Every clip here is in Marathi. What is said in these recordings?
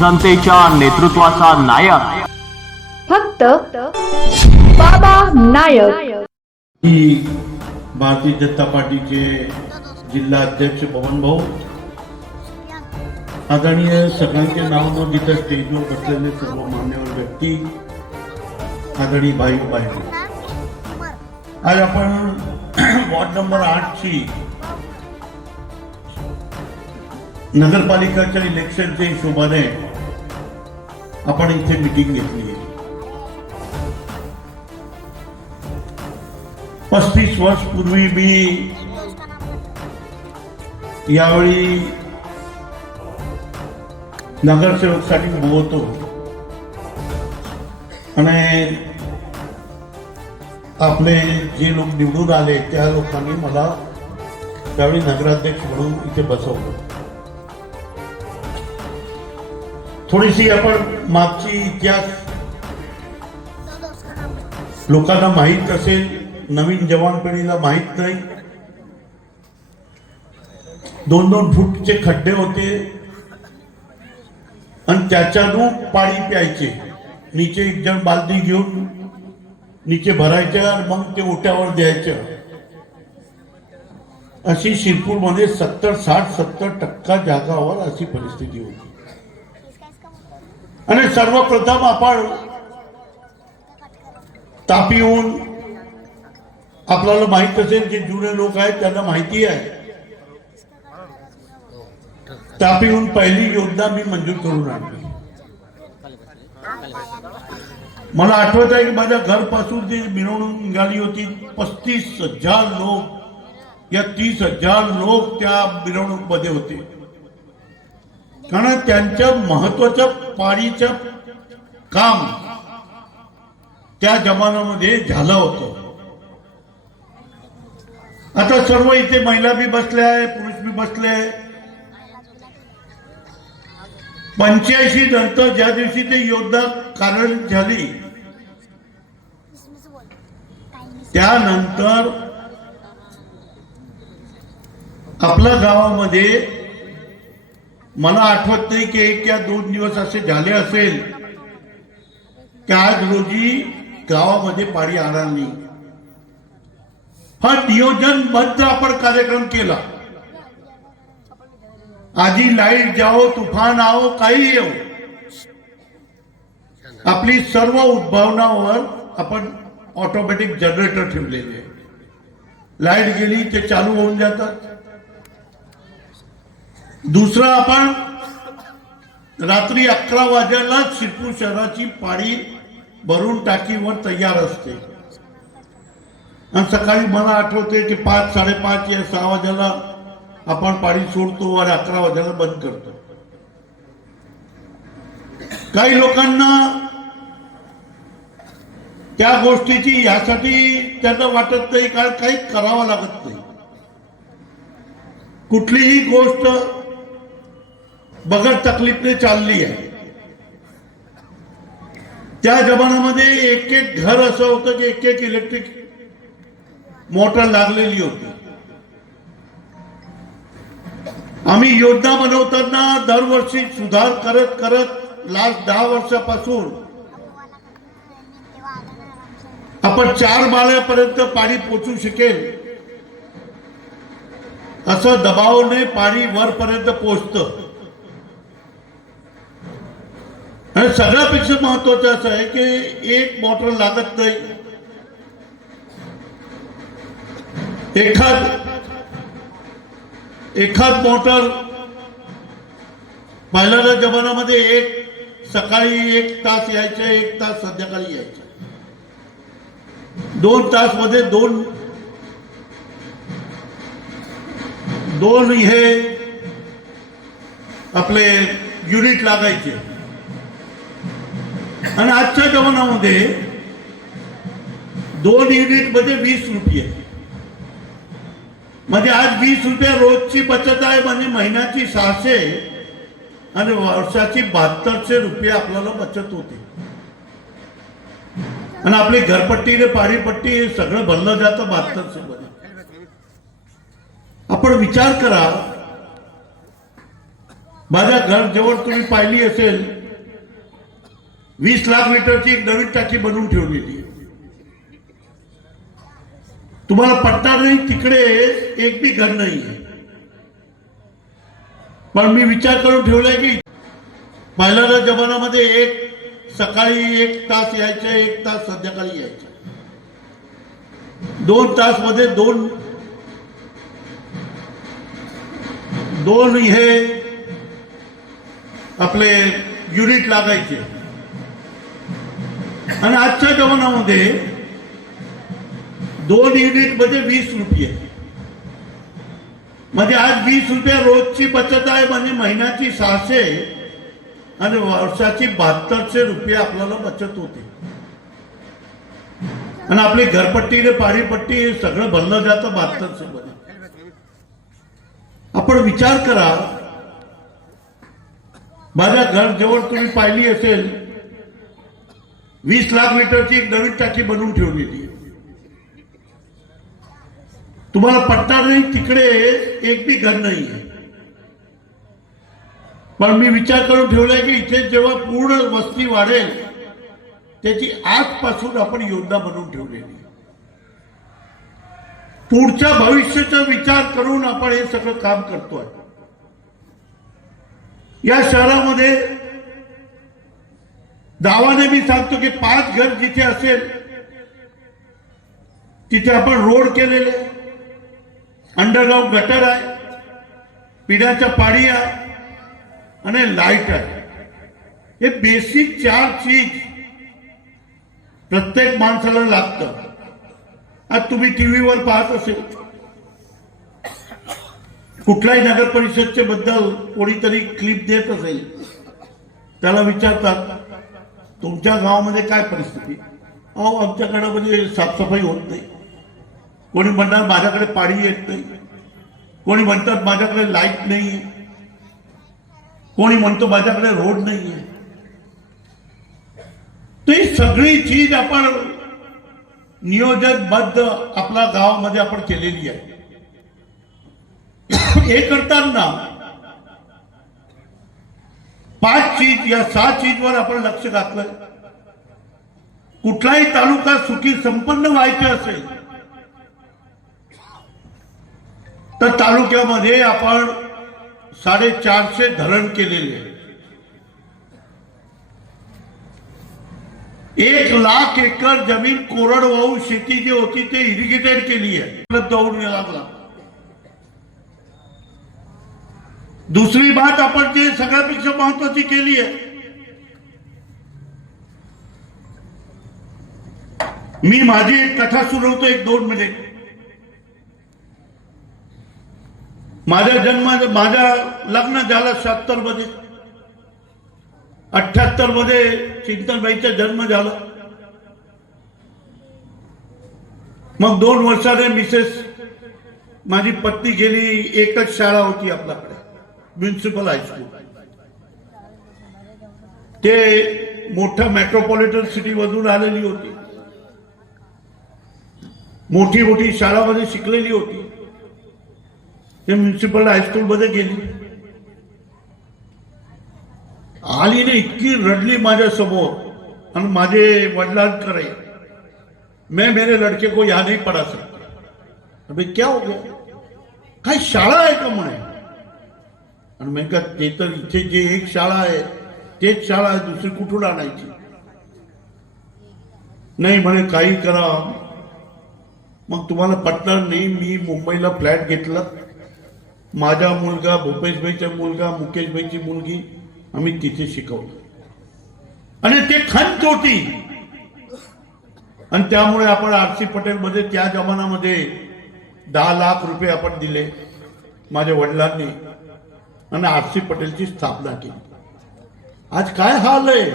जनतेच्या नेतृत्वाचा नायक. फक्त बाबा नायक. मी भारतीय जनता पार्टीचे जिल्हा अध्यक्ष पवन भाऊ. आदरणीय सगळ्यांचे नाव न घेता स्टेजवर बसलेले सर्व मान्यवर व्यक्ती आदरणीय भाई बाई आज आपण वॉर्ड नंबर आठची नगरपालिकाच्या इलेक्शनच्या हिशोबाने आपण इथे मिटिंग घेतली. आहे पस्तीस वर्ष पूर्वी मी यावेळी नगरसेवकसाठी उभं होतो. आणि आपले जे लोक निवडून आले त्या लोकांनी मला त्यावेळी नगराध्यक्ष म्हणून इथे बसवलं. थोडीशी आपण मागची इतिहास लोकांना माहीत असेल नवीन जवान पिढीला माहीत नाही. दोन दोन फूटचे खड्डे होते. आणि त्याच्यातून पाणी प्यायचे. नीचे एक जण बालदी घेऊन नीचे भरायच्या मग ते ओट्यावर द्यायचं अशी शिरपूरमध्ये सत्तर साठ सत्तर टक्का जागावर अशी परिस्थिती होती. आणि सर्वप्रथम आपण तापीहून आपल्याला माहीत असेल जे जुने लोक आहेत त्यांना माहिती आहे. तापीहून पहिली योजना मी मंजूर करून आणली. मला आठवत आहे की माझ्या घरपासून जी मिरवणूक निघाली होती. पस्तीस हजार लोक या तीस हजार लोक त्या मिरवणूकमध्ये होते. कारण त्यांच्या महत्त्वाच्या पाणीचं काम त्या जमान्यामध्ये झालं होतं. आता सर्व इथे महिला बी बसल्या आहे पुरुष बी बसले आहे. पंच्याऐंशी नंतर ज्या दिवशी ते योद्धा कार्यान्वित झाली त्यानंतर आपल्या गावामध्ये मला आठवत नाही की एक किंवा दोन दिवस असे झाले असेल. की आज रोजी गावामध्ये पाणी आणार नाही. हा नियोजनबद्ध आपण कार्यक्रम केला. आधी लाइट जाओ तुफान आओ काही येऊ आपली सर्व उद्भावनावर आपण ऑटोमॅटिक जनरेटर ठेवलेले आहे. लाइट गेली ते चालू होऊन जातात. दुसरं आपण रात्री अकरा वाजेला शिरपूर शहराची पाणी भरून टाकीवर तयार असते. आणि सकाळी मला आठवते की पाच साडेपाच या सहा वाजेला आपण पाणी सोडतो आणि अकरा वाजेला बंद करतो. काही लोकांना त्या गोष्टीची ह्यासाठी त्यांना वाटत नाही कारण काही करावं लागत नाही. कुठलीही गोष्ट बगर तकलीफने चालली आहे. त्या जमान्यामध्ये एक एक घर असं होतं की एक एक इलेक्ट्रिक मोटर लागलेली होती. आम्ही योजना बनवताना दरवर्षी सुधार करत करत लास्ट दहा वर्षापासून आपण चार माळ्यापर्यंत पाणी पोचू शकेल. असं दबावने पाणी वरपर्यंत पोचतं. आणि सगळ्यापेक्षा महत्वाचं असं आहे की एक मोटर लागत नाही. एखाद एखाद मोटर पहिल्याच्या जमान्यामध्ये एक सकाळी एक तास यायचं एक तास संध्याकाळी यायचं दोन तासमध्ये दोन दोन हे आपले युनिट लागायचे. आणि आजच्या जमान्यामध्ये दोन युनिटमध्ये वीस रुपये. म्हणजे आज वीस रुपये रोजची बचत आहे म्हणजे महिन्याची सहाशे आणि वर्षाची बहात्तरशे रुपये आपल्याला बचत होते. आणि आपली घरपट्टी रे पाणीपट्टी हे सगळं भरलं जातं बहात्तरशे मध्ये. आपण विचार करा माझ्या घर जवळ तुम्ही पाहिली असेल वीस लाख लिटरची एक नवीन टाकी बनवून ठेवलेली तुम्हाला पटणार नाही तिकडे एक बी घर नाही आहे. पण मी विचार करून ठेवलाय की पहिल्याच्या जमान्यामध्ये एक सकाळी एक तास यायचं एक तास संध्याकाळी यायचं दोन तासमध्ये दोन दोन हे आपले युनिट लागायचे. आणि आजच्या जमान्यामध्ये दोन युनिटमध्ये वीस रुपये. म्हणजे आज वीस रुपये रोजची बचत आहे म्हणजे महिन्याची सहाशे आणि वर्षाची बहात्तरशे रुपये आपल्याला बचत होते. आणि आपली घरपट्टी रे पाणीपट्टी हे सगळं भरलं जातं बहात्तरशे मध्ये. आपण विचार करा माझ्या घर जवळ तुम्ही पाहिली असेल वीस लाख लिटरची एक नवीन टाकी बनवून ठेवलेली तुम्हाला पटणार नाही तिकडे एक बी घर नाही आहे. पण मी विचार करून ठेवलाय की इथे जेव्हा पूर्ण वस्ती वाढेल त्याची आजपासून आपण योजना बनवून ठेवलेली पुढच्या भविष्याचा विचार करून आपण हे सगळं काम करतोय. या शहरामध्ये दावाने मी सांगतो की पाच घर जिथे असेल तिथे आपण रोड केलेले. अंडरग्राऊंड गटर आहे पिण्याचं पाणी आहे आणि लाइट आहे. हे बेसिक चार चीज प्रत्येक माणसाला लागतं. आज तुम्ही टीव्हीवर पाहत असेल. कुठल्याही नगर परिषदचे बद्दल कोणीतरी क्लिप देत असेल. त्याला विचारतात तुमच्या गावामध्ये काय परिस्थिती? अहो आमच्याकडे म्हणजे साफसफाई होत नाही. कोणी म्हणणार माझ्याकडे पाणी येत नाही. कोणी म्हणतात माझ्याकडे लाइट नाही. कोणी म्हणतो माझ्याकडे रोड नाही आहे. ती सगळी चीज आपण नियोजनबद्ध आपल्या गावामध्ये आपण केलेली आहे. हे करताना पाच चीज या सहा चीजवर आपण लक्ष घातलंय कुठलाही तालुका सुखी संपन्न व्हायचे असेल तर तालुक्यामध्ये आपण साडेचारशे धरण केलेले आहे. एक लाख एकर जमीन कोरडवाहू शेती जी होती ते इरिगेटेड केली आहे. उपलब्ध लागला. दुसरी बात आपण जे सगळ्यापेक्षा महत्वाची केली आहे. मी माझी एक कथा सुरवतो एक दोन मिनिट. माझ्या जन्म माझ्या लग्न झालं शहात्तरमध्ये. अठ्याहत्तरमध्ये चिंतनबाईचा जन्म झाला. मग दोन वर्षाने मिसेस माझी पत्नी गेली एकच शाळा होती आपल्याकडे. म्युन्सिपल हायस्कूल ते मोठ्या मेट्रोपॉलिटन सिटी मधून आलेली होती. मोठी मोठी शाळामध्ये शिकलेली होती. ते म्युन्सिपल हायस्कूल मध्ये गेली. आलीने इतकी रडली माझ्यासमोर. आणि माझे वडिलांकडे. मैं मेरे लड़के को यहाँ नहीं पढ़ा सकता अभी क्या हो गया? काही शाळा आहे का म्हणे? आणि मी का ते तर इथे जे एक शाळा आहे तेच शाळा आहे दुसरी कुठून आणायची? नाही म्हणे काही करा. मग तुम्हाला पटणार नाही मी मुंबईला फ्लॅट घेतला. माझा मुलगा भूपेशभाईचा मुलगा मुकेशभाईची मुलगी आम्ही तिथे शिकवलं. आणि ते खंत होती आणि त्यामुळे आपण आरसी पटेल मध्ये त्या जमान्यामध्ये दहा लाख रुपये आपण दिले. माझ्या वडिलांनी. आणि आरसी पटेलची स्थापना केली. आज काय हाल आहे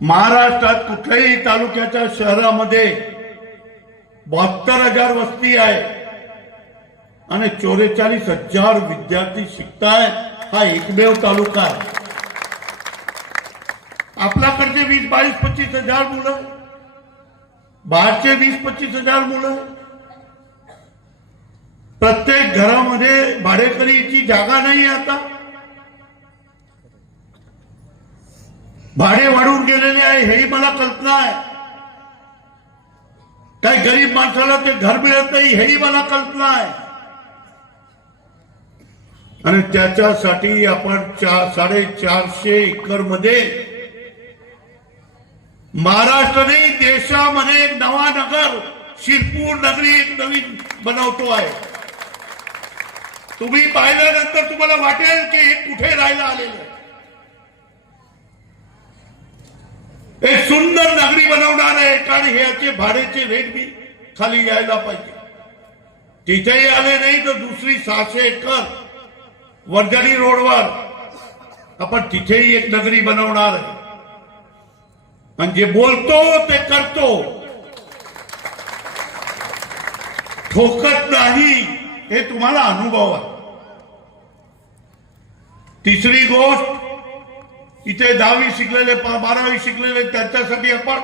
महाराष्ट्रात कुठल्याही तालुक्याच्या शहरामध्ये बहात्तर हजार वस्ती आहे. आणि चोरेचाळीस हजार विद्यार्थी शिकतायत हा एकमेव तालुका आहे. आपल्याकडचे वीस बावीस पच्चीस हजार मुलं बाहेरचे वीस पच्चीस हजार मुलं प्रत्येक घरामध्ये भाडेकरीची जागा नाही आता. भाडे वाढून गेलेले आहे हेही मला कल्पना आहे. काही गरीब माणसाला ते घर मिळत नाही हेही मला कल्पना आहे. आणि त्याच्यासाठी आपण चार साडेचारशे एकरमध्ये महाराष्ट्र नाही देशामध्ये एक नवा नगर शिरपूर नगरी एक नवीन बनवतो आहे. तुम्ही पाहिल्यानंतर तुम्हाला वाटेल की हे कुठे राहायला एक सुंदर नगरी बनवणार आहे, कारण ह्याचे भाड्याचे रेट बी खाली यायला पाहिजे. तिथेही आले नाही तर दुसरी सहाशे एकर वर्धनी रोडवर आपण तिथेही एक नगरी बनवणार आहे. जे बोलतो ते करतो. ठोकत नाही. हे तुम्हाला अनुभव आहे. तिसरी गोष्ट इथे दहावी शिकलेले बारावी शिकलेले त्यांच्यासाठी आपण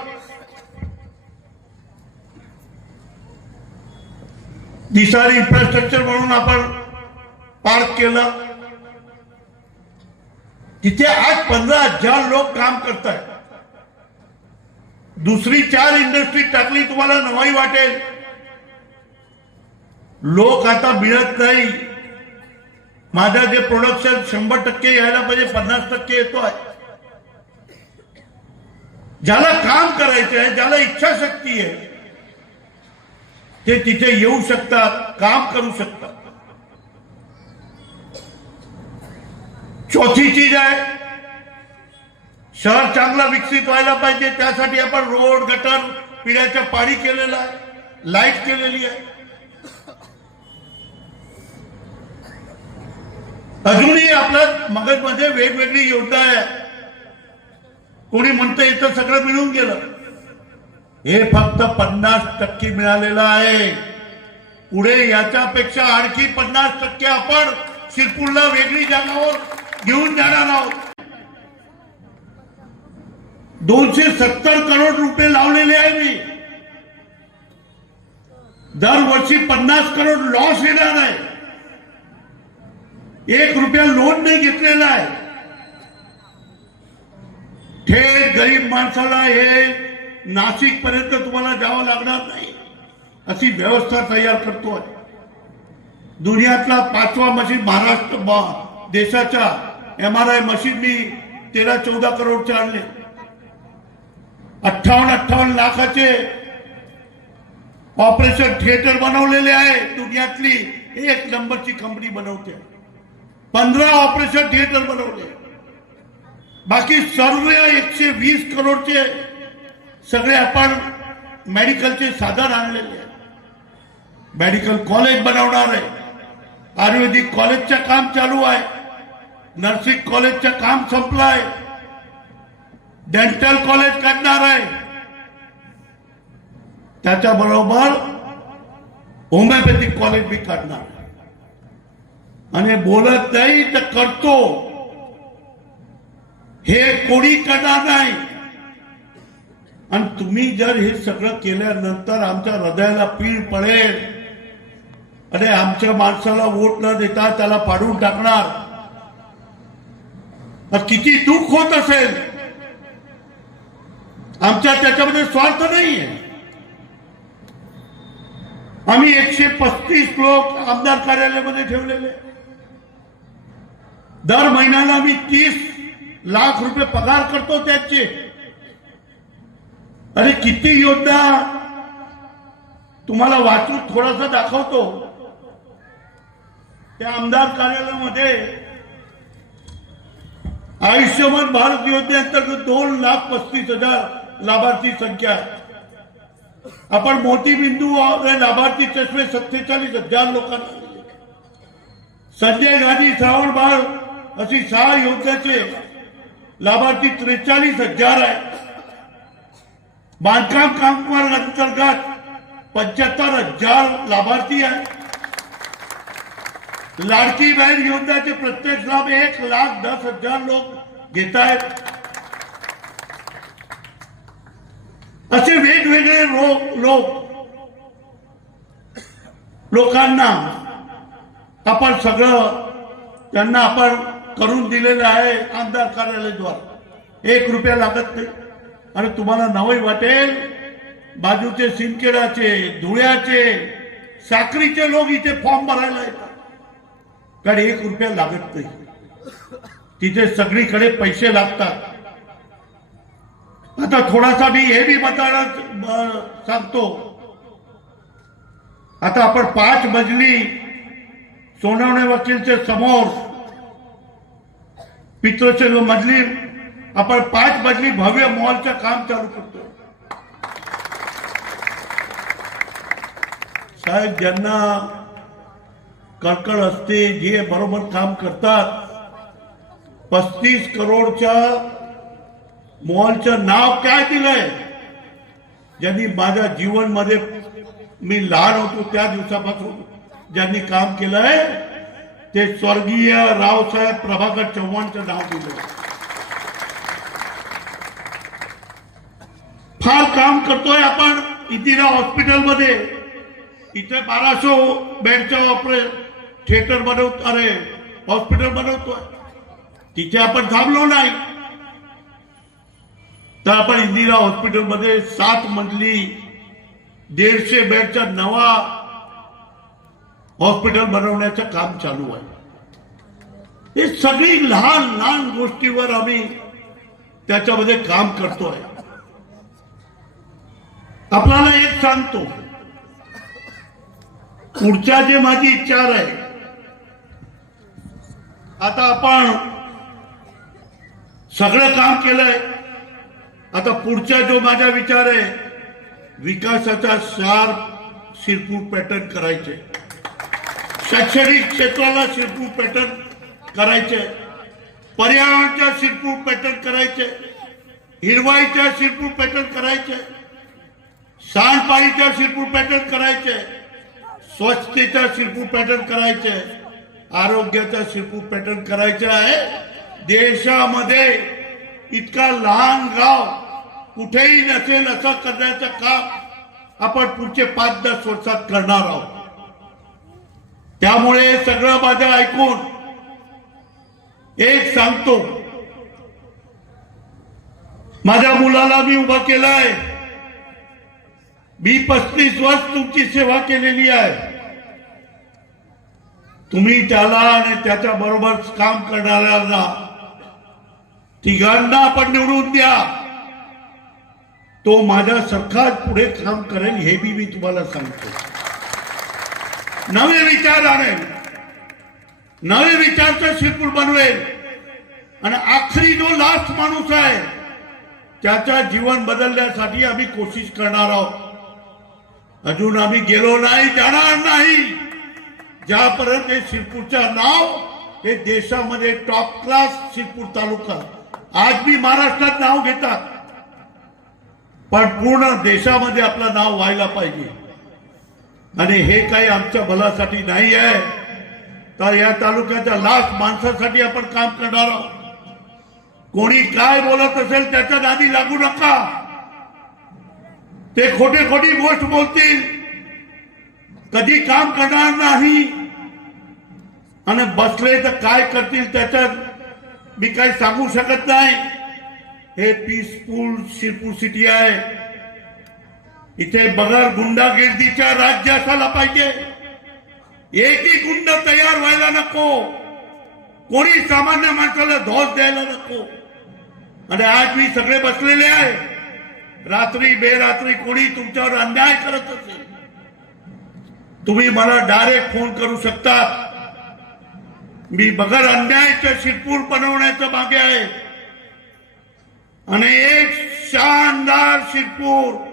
दिसारी इन्फ्रास्ट्रक्चर म्हणून आपण पार्क केलं. तिथे आज पंधरा हजार लोक काम करत आहेत दुसरी चार इंडस्ट्री टाकली तुम्हाला नवाई वाटेल. लोक आता मिळत नाही. माझं जे प्रोडक्शन शंभर टक्के यायला पाहिजे पन्नास टक्के येतो आहे ज्याला काम करायचं आहे ज्याला इच्छाशक्ती आहे ते तिथे येऊ शकतात काम करू शकतात. चौथी चीज आहे शहर चांगला विकसित व्हायला पाहिजे त्यासाठी आपण रोड गटर पिण्याचं पाणी केलेलं आहे लाइट केलेली आहे. अजूनही आपल्या मगजमध्ये वेगवेगळी योजना आहे. कोणी म्हणतं इथं सगळं मिळून गेलं. हे फक्त पन्नास टक्के मिळालेलं आहे. पुढे याच्यापेक्षा आणखी पन्नास टक्के आपण शिरपूरला वेगळी जागावर हो- घेऊन जाणार आहोत. दोनशे सत्तर करोड रुपये लावलेले आहे मी. दरवर्षी पन्नास करोड लॉस येणार आहे. एक रुपया लोन नाही घेतलेला आहे. थेट गरीब माणसाला हे नाशिक पर्यंत तुम्हाला जावं लागणार नाही. अशी व्यवस्था तयार करतो आहे दुनियातला पाचवा मशीन महाराष्ट्र ब- देशाच्या एम आर आय मशीन मी तेरा चौदा करोडचे आणले. अठ्ठावन्न अठ्ठावन्न लाखाचे ऑपरेशन थिएटर बनवलेले आहे दुनियातली एक नंबरची कंपनी बनवते. पंधरा ऑपरेशन थिएटर बनवले. बाकी सर्व एकशे वीस करोडचे सगळे आपण मेडिकलचे साधन आणलेले मेडिकल कॉलेज बनवणार आहे. आयुर्वेदिक कॉलेजचं काम चालू आहे. नर्सिंग कॉलेजचं काम संपलं आहे. डेंटल कॉलेज करणार आहे. त्याच्याबरोबर होमिओपॅथिक कॉलेज बी काढणार आणि बोलत नाही तर करतो. हे कोणी करणार नाही. आणि तुम्ही जर हे सगळं केल्यानंतर आमच्या हृदयाला पीळ पडेल. अरे आमच्या माणसाला वोट न देता त्याला पाडून टाकणार. किती दुःख होत असेल. आमच्या त्याच्यामध्ये स्वार्थ नाहीये. आम्ही एकशे पस्तीस लोक आमदार कार्यालयामध्ये ठेवलेले. दर महिन्याला मी तीस लाख रुपये पगार करतो त्याचे. अरे किती योद्धा? तुम्हाला वाचून थोडासा दाखवतो. त्या आमदार कार्यालयामध्ये आयुष्यमान भारत योजनेअंतर्गत दोन लाख पस्तीस हजार लाभार्थी संख्या आपण मोठी बिंदू लाभार्थी चष्मे सत्तेचाळीस हजार लोकांना संजय गांधी श्रावण बाळ अशी सहा योजनेचे लाभार्थी त्रेचाळीस हजार आहे. बांधकाम कामगार अंतर्गत पंच्याहत्तर हजार लाभार्थी आहे. लाडकी बहीण योजनेचे प्रत्येक लाभ एक लाख दस हजार लोक घेत आहेत. असे वेगवेगळे लोक लोक लोकांना आपण सगळं त्यांना आपण करून दिलेलं आहे आमदार कार्यालयद्वारे. एक रुपया लागत नाही. आणि तुम्हाला नवई वाटेल बाजूचे सिंदखेडाचे धुळ्याचे साखरीचे लोक इथे फॉर्म भरायला येतात. कारण एक रुपया लागत नाही. तिथे सगळीकडे पैसे लागतात. आता थोडासा मी हे बी बताना सांगतो. आता आपण पाच मजली सोनवणे वकीलचे समोर पित्रोचे मजली आपण पाच मजली भव्य मॉलचं काम चालू करतो साहेब ज्यांना कळकळ असते जे बरोबर काम करतात पस्तीस करोडच्या मॉलचं नाव काय दिलंय? ज्यांनी माझ्या जीवनमध्ये मी लहान होतो त्या दिवसापासून ज्यांनी काम केलंय ते स्वर्गीय रावसाहेब प्रभाकर चव्हाणचं नाव दिलं. फार काम करतोय आपण इंदिरा हॉस्पिटलमध्ये. इथे बाराशे बेडचं ऑपरे थिएटर बनवत अरे हॉस्पिटल बनवतोय. तिथे आपण थांबलो नाही. तर आपण इंदिरा हॉस्पिटलमध्ये सात मजली दीडशे बेडचा नवा हॉस्पिटल बनवण्याचं काम चालू आहे. हे सगळी लहान लहान गोष्टीवर आम्ही त्याच्यामध्ये काम करतोय. आपल्याला एक सांगतो. पुढच्या जे माझी इच्छा आहे आता आपण सगळं काम केलंय. आता पुढचा जो माझा विचार आहे विकासाचा शार्प शिरपूर पॅटर्न करायचे. शैक्षणिक क्षेत्राला शिरपूर पॅटर्न करायचे. पर्यावरणाच्या शिरपूर पॅटर्न करायचे. हिरवाईच्या शिरपूर पॅटर्न करायचे. सांडपाणीच्या शिरपूर पॅटर्न करायचे. स्वच्छतेचा शिरपूर पॅटर्न करायचे. आरोग्याचा शिरपूर पॅटर्न करायचे आहे. देशामध्ये इतका लहान गाव कुठेही नसेल असं करण्याचं काम आपण पुढचे पाच दस वर्षात करणार आहोत. त्यामुळे सगळं माझं ऐकून एक सांगतो. माझ्या मुलाला मी उभा केलाय. मी पस्तीस वर्ष तुमची सेवा केलेली आहे. तुम्ही त्याला आणि त्याच्या बरोबर काम करणाऱ्यांना तिघांना आपण निवडून द्या. तो माझ्या पुढे काम करेल हे बी मी तुम्हाला सांगतो. नवे विचार आणेल. नवे विचारचं शिरपूर बनवेल. आणि आखरी जो लास्ट माणूस आहे त्याचा जीवन बदलण्यासाठी आम्ही कोशिश करणार आहोत. अजून आम्ही गेलो नाही जाणार नाही. ज्यापर्यंत हे शिरपूरचं नाव हे देशामध्ये टॉप क्लास शिरपूर तालुका. आज मी महाराष्ट्रात नाव घेतात. पण पूर्ण देशामध्ये आपलं नाव व्हायला पाहिजे. आणि हे काही आमच्या भलासाठी नाही आहे. तर या तालुक्याच्या लास्ट माणसासाठी आपण काम करणार आहोत. कोणी काय बोलत असेल त्याच्या नादी लागू नका. ते खोटे खोटी गोष्ट बोलतील. कधी काम करणार नाही. आणि बसले तर काय करतील त्याच्यात मी काही सांगू शकत नाही. हे पीसफुल शिरपूर सिटी आहे. इथे बगर गुंडागिर्दीच्या राज्य असायला पाहिजे. एकही गुंड तयार व्हायला नको. कोणी सामान्य माणसाला धोस द्यायला नको. आणि आज मी सगळे बसलेले आहे. रात्री बेरात्री कोणी तुमच्यावर अन्याय करत असेल. तुम्ही मला डायरेक्ट फोन करू शकता मी बगर अन्यायाच्या शिरपूर बनवण्याचं मागे आहे. आणि एक शानदार शिरपूर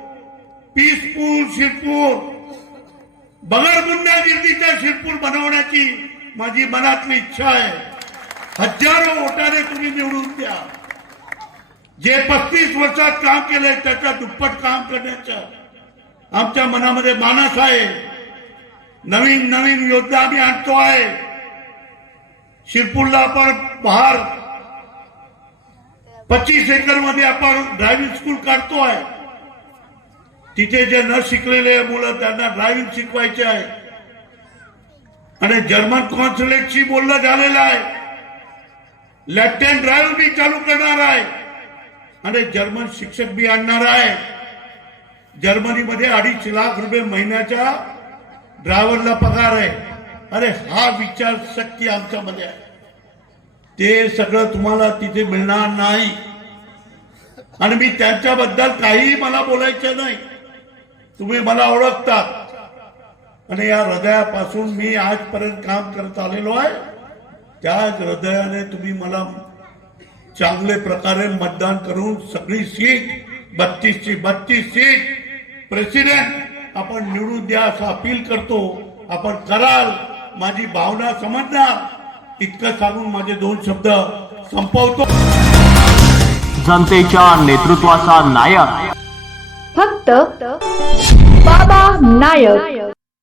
पीसफुल शिरपूर. बगर गुंडागिर्दीचा शिरपूर बनवण्याची माझी मनातली इच्छा आहे. हजारो वोटाने तुम्ही निवडून द्या. जे पस्तीस वर्षात काम केलंय त्याच्या दुप्पट काम करण्याचं आमच्या मनामध्ये मानस आहे. नवीन नवीन योजना आम्ही आणतो आहे. शिरपूरला आपण बहार. पच्चीस एकर मध्ये आपण ड्रायव्हिंग स्कूल काढतोय तिथे जे न शिकलेले मुलं त्यांना ड्रायव्हिंग शिकवायचे आहे. आणि जर्मन कॉन्सुलेटशी बोलणं झालेलं आहे. लेफ्टनंट ड्राईव्ह बी चालू करणार आहे. आणि जर्मन शिक्षक बी आणणार आहे. जर्मनीमध्ये अडीच लाख रुपये महिन्याच्या ड्रायव्हरला पगार आहे. अरे हा विचार शक्ती आमच्यामध्ये आहे. ते सगळं तुम्हाला तिथे मिळणार नाही. आणि मी त्यांच्याबद्दल काहीही मला बोलायचं नाही. तुम्ही मला ओळखतात. आणि या हृदयापासून मी आजपर्यंत काम करत आलेलो आहे. त्याच हृदयाने तुम्ही मला चांगले प्रकारे मतदान करून सगळी सीट बत्तीसची बत्तीस सीट प्रेसिडेंट आपण निवडून द्या असं अपील करतो. आपण कराल. माझी भावना समजणार. इतकं सांगून माझे दोन शब्द संपवतो. जनतेच्या नेतृत्वाचा नायक फक्त बाबा नायक.